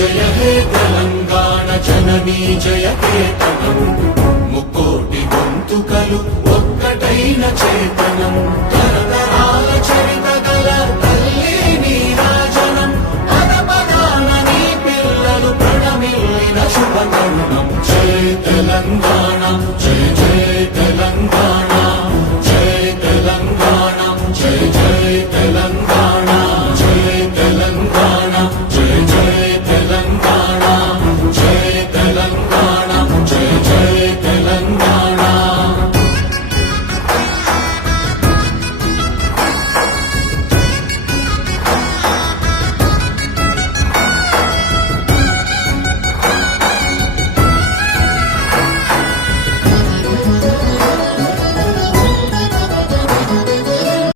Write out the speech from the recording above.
జయ హే తెలంగాణ జననీ జయ కేతనం ముక్కోటి గొంతుకలు ఒక్కటైన చేతనం తరతరాల చరిత గల తల్లి నీరాజనం పద పదాన నీ పిల్లలు ప్రణమిల్లిన శుభతరుణం జయ తెలంగాణ జయ